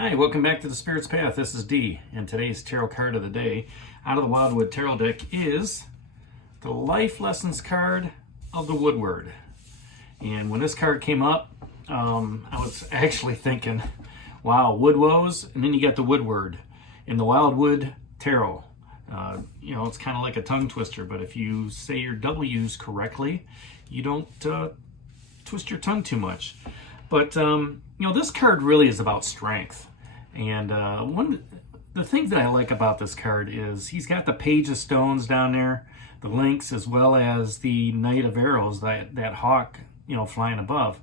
Hi, welcome back to the Spirit's Path. This is Dee, and today's tarot card of the day out of the Wildwood Tarot deck is the Life Lessons card of the Woodward. And when this card came up, I was actually thinking, wow, wood woes, and then you got the Woodward in the Wildwood Tarot. It's kind of like a tongue twister, but if you say your W's correctly, you don't twist your tongue too much. But, this card really is about strength. And the things that I like about this card is he's got the Page of Stones down there, the Lynx, as well as the Knight of Arrows, that hawk, flying above.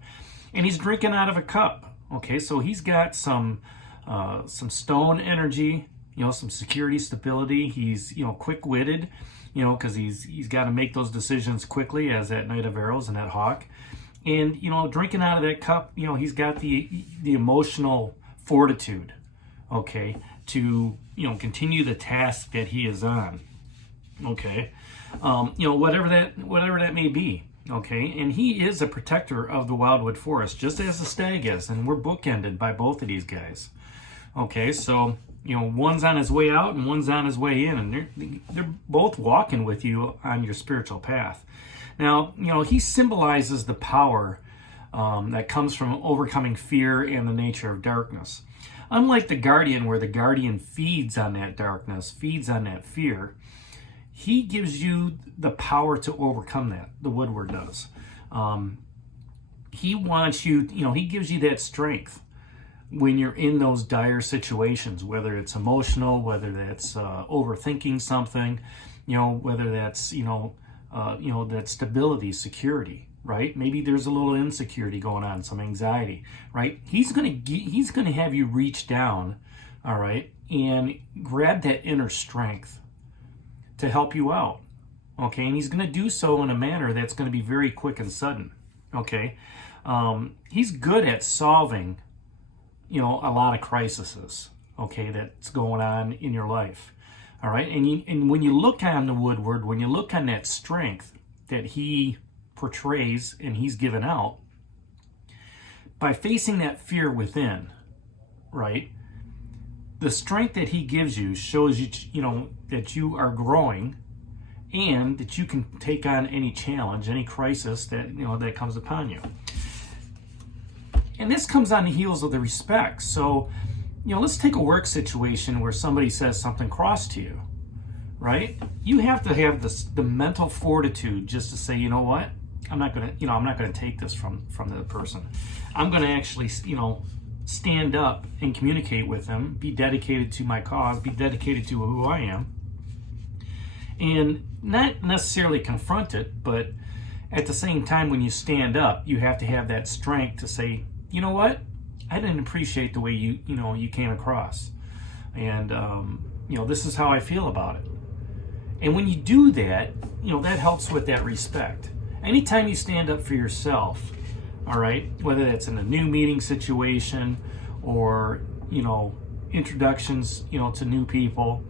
And he's drinking out of a cup. Okay, so he's got some stone energy, some security, stability. He's, quick-witted, because he's got to make those decisions quickly as that Knight of Arrows and that hawk. And, drinking out of that cup, he's got the emotional fortitude, okay, to, continue the task that he is on, okay, whatever that may be, okay. And he is a protector of the Wildwood Forest, just as the stag is, and we're bookended by both of these guys, okay. So, one's on his way out and one's on his way in, and they're both walking with you on your spiritual path. Now, he symbolizes the power that comes from overcoming fear and the nature of darkness. Unlike the Guardian, where the Guardian feeds on that darkness, feeds on that fear, he gives you the power to overcome that. The Woodward does. He wants you, he gives you that strength when you're in those dire situations, whether it's emotional, whether that's overthinking something, whether that's, that stability, security, right? Maybe there's a little insecurity going on, some anxiety, right? He's gonna have you reach down, all right, and grab that inner strength to help you out, okay? And he's gonna do so in a manner that's gonna be very quick and sudden, okay? He's good at solving, a lot of crises, okay, that's going on in your life. All right, and when you look on the Woodward, when you look on that strength that he portrays and he's given out, by facing that fear within, right, the strength that he gives you shows you, that you are growing and that you can take on any challenge, any crisis that, that comes upon you. And this comes on the heels of the respect. So, let's take a work situation where somebody says something cross to you, right? You have to have the mental fortitude just to say, you know what? I'm not gonna take this from the person. I'm gonna actually, stand up and communicate with them, be dedicated to my cause, be dedicated to who I am, and not necessarily confront it, but at the same time, when you stand up, you have to have that strength to say, you know what? I didn't appreciate the way you came across, and this is how I feel about it. And when you do that, that helps with that respect. Anytime you stand up for yourself, all right, whether that's in a new meeting situation or introductions to new people,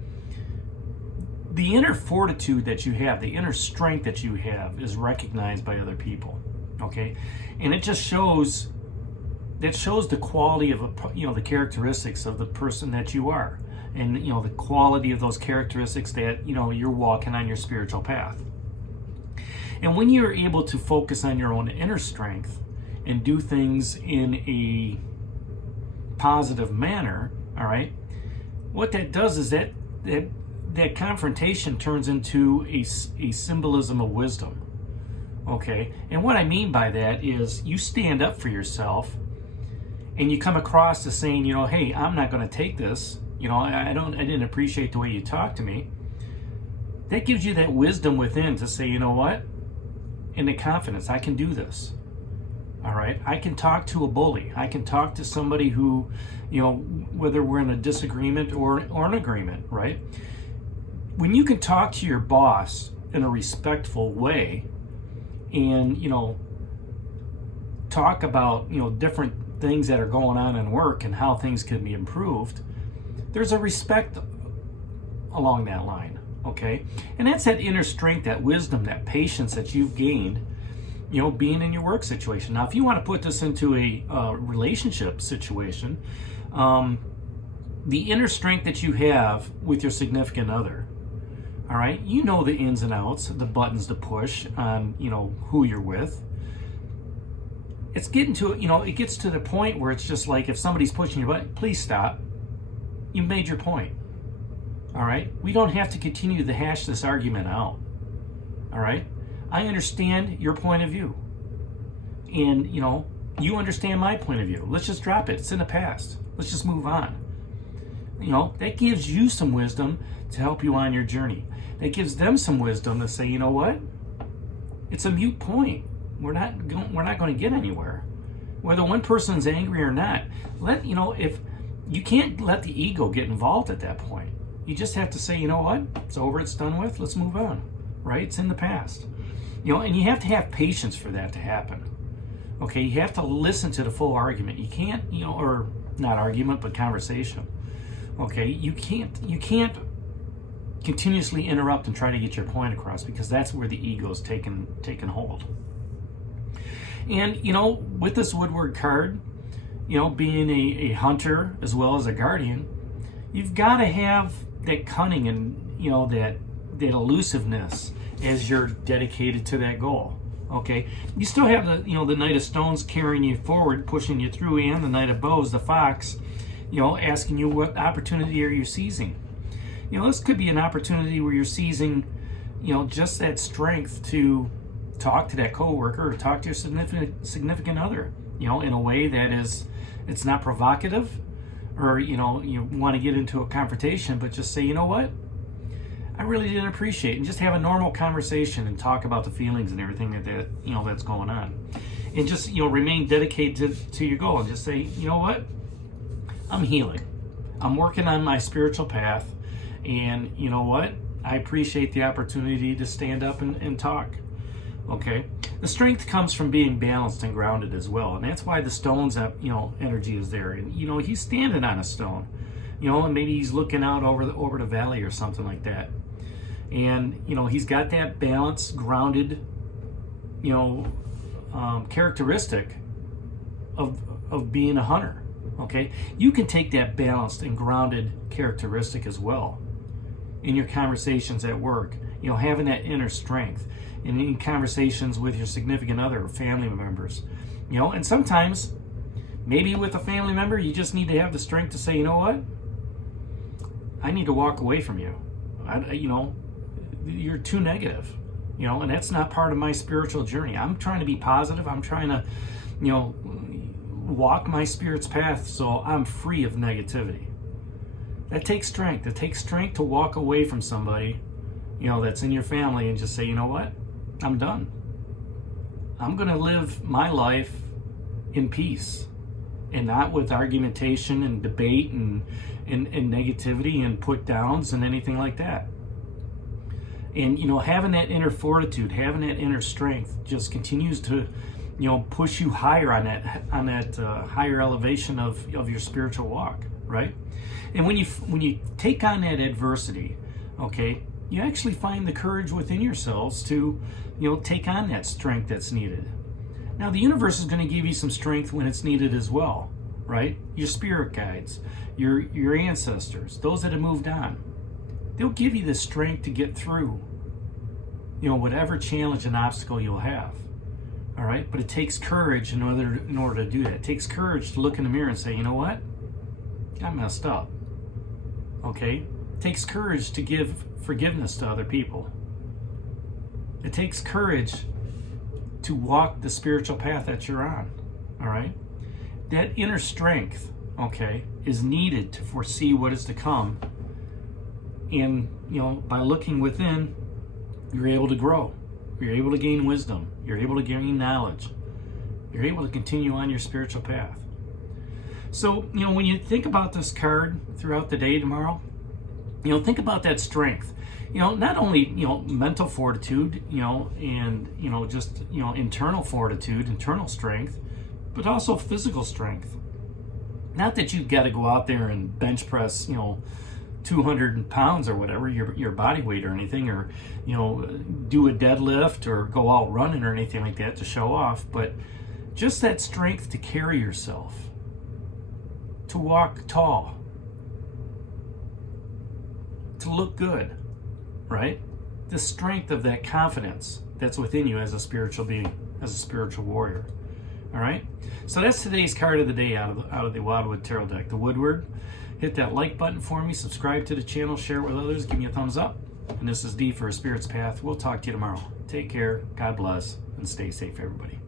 the inner fortitude that you have, the inner strength that you have, is recognized by other people. Okay, and it just shows. That shows the quality of the characteristics of the person that you are, and the quality of those characteristics that you're walking on your spiritual path. And when you're able to focus on your own inner strength and do things in a positive manner, all right, what that does is that confrontation turns into a symbolism of wisdom. Okay, and what I mean by that is you stand up for yourself. And you come across as saying, hey, I'm not going to take this. I didn't appreciate the way you talked to me. That gives you that wisdom within to say, you know what? And the confidence, I can do this. All right. I can talk to a bully. I can talk to somebody who, whether we're in a disagreement or an agreement, right? When you can talk to your boss in a respectful way and, talk about, different things that are going on in work and how things can be improved, there's a respect along that line, okay? And that's that inner strength, that wisdom, that patience that you've gained, being in your work situation. Now, if you want to put this into a relationship situation, the inner strength that you have with your significant other. All right, you know the ins and outs, the buttons to push on, who you're with. It's getting to, it gets to the point where it's just like if somebody's pushing your button, please stop. You made your point. All right, we don't have to continue to hash this argument out. All right, I understand your point of view, and you understand my point of view. Let's just drop it. It's in the past. Let's just move on. That gives you some wisdom to help you on your journey. That gives them some wisdom to say, you know what? It's a moot point. We're not going to get anywhere. Whether one person's angry or not, if you can't let the ego get involved at that point. You just have to say, you know what? It's over. It's done with. Let's move on. Right? It's in the past. And you have to have patience for that to happen. Okay, you have to listen to the full argument. You can't, or not argument, but conversation. Okay, you can't continuously interrupt and try to get your point across, because that's where the ego's taken hold. And with this Woodward card, being a hunter as well as a guardian, you've got to have that cunning and that elusiveness as you're dedicated to that goal. Okay, you still have the Knight of Stones carrying you forward, pushing you through, and the Knight of Bows, the Fox, asking you what opportunity are you seizing. This could be an opportunity where you're seizing, just that strength to talk to that coworker or talk to your significant other, in a way that it's not provocative, or you want to get into a confrontation, but just say, you know what, I really didn't appreciate, and just have a normal conversation and talk about the feelings and everything that's going on, and just remain dedicated to your goal, and just say, you know what, I'm healing, I'm working on my spiritual path, and you know what, I appreciate the opportunity to stand up and talk. Okay, the strength comes from being balanced and grounded as well, and that's why the stone's energy is there. And he's standing on a stone, and maybe he's looking out over the valley or something like that, and he's got that balanced, grounded characteristic of being a hunter. Okay, you can take that balanced and grounded characteristic as well in your conversations at work, having that inner strength, and in conversations with your significant other or family members, and sometimes maybe with a family member, you just need to have the strength to say, you know what, I need to walk away from you. You're too negative, and that's not part of my spiritual journey. I'm trying to be positive. I'm trying to, walk my spirit's path so I'm free of negativity. That takes strength. It takes strength to walk away from somebody, that's in your family, and just say, you know what, I'm done. I'm going to live my life in peace, and not with argumentation and debate and negativity and put downs and anything like that. And having that inner fortitude, having that inner strength, just continues to push you higher on that higher elevation of your spiritual walk, right? And when you take on that adversity, okay, you actually find the courage within yourselves to take on that strength that's needed. Now, the universe is going to give you some strength when it's needed as well, right? Your spirit guides, your ancestors, those that have moved on, they'll give you the strength to get through whatever challenge and obstacle you'll have. All right, but it takes courage in order to do that. It takes courage to look in the mirror and say, you know what, I messed up. Okay, it takes courage to give forgiveness to other people. It takes courage to walk the spiritual path that you're on. All right, that inner strength, okay, is needed to foresee what is to come. And by looking within, you're able to grow. You're able to gain wisdom. You're able to gain knowledge. You're able to continue on your spiritual path. So, when you think about this card throughout the day tomorrow, think about that strength. Not only, mental fortitude, and, just, internal fortitude, internal strength, but also physical strength. Not that you've got to go out there and bench press, 200 pounds or whatever, your body weight or anything, or do a deadlift or go out running or anything like that to show off, but just that strength to carry yourself, to walk tall, to look good, right? The strength of that confidence that's within you as a spiritual being, as a spiritual warrior. All right? So that's today's card of the day out of the Wildwood Tarot deck, the Woodward. Hit that like button for me, subscribe to the channel, share it with others, give me a thumbs up. And this is D for A Spirit's Path. We'll talk to you tomorrow. Take care, God bless, and stay safe, everybody.